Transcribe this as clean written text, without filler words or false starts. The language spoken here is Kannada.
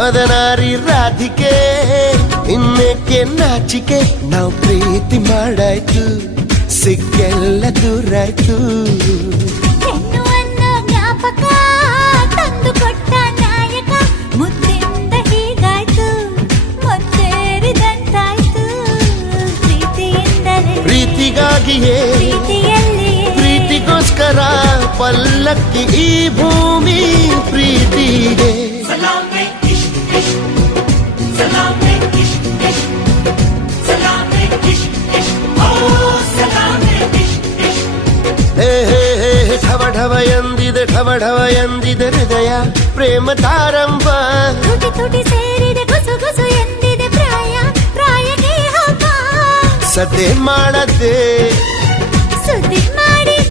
ಮದನಾರಿ ರಾಧಿಕೆ ಇನ್ನೇಕೆ ನಾಚಿಕೆ ನಾವು ಪ್ರೀತಿ ಮಾಡಾಯ್ತು ಸಿಕ್ಕೆಲ್ಲ ದೂರಾಯ್ತು ಹೆಣ್ಣು ಅನ್ನೋ ಜ್ಞಾಪಕ ತಂದು ಕೊಟ್ಟ ನಾಯಕ ಮುದ್ದಿಂದ ಹೀಗಾಯ್ತು ಮುತ್ತೇರಿದಂತಾಯ್ತು ಪ್ರೀತಿಯಿಂದಲೇ ಪ್ರೀತಿಗಾಗಿಯೇ ಪ್ರೀತಿಯಲ್ಲಿ ಪ್ರೀತಿಗೋಸ್ಕರ ಪಲ್ಲಕ್ಕಿ ಈ ಭೂಮಿ ಪ್ರೀತಿಗೆ Salame ishq ishq Salame ishq ishq Salame ishq ishq Oh salame ishq ishq ಹೇ ಹೇ ಹೇ ಢವ ಢವ ಎಂದಿದೆ ಢವ ಢವ ಎಂದಿದೆ ಹೃದಯ ಪ್ರೇಮ ತಾರಂಭ ತುಟಿ ತುಟಿ ಸೇರಿದೆ ಗುಸು ಗುಸು ಎಂದಿದೆ ಪ್ರಾಯ ಪ್ರಾಯಕ್ಕೆ ಹಬ್ಬ ಸದ್ದೆ ಮಾಡದೆ ಸುದ್ದಿ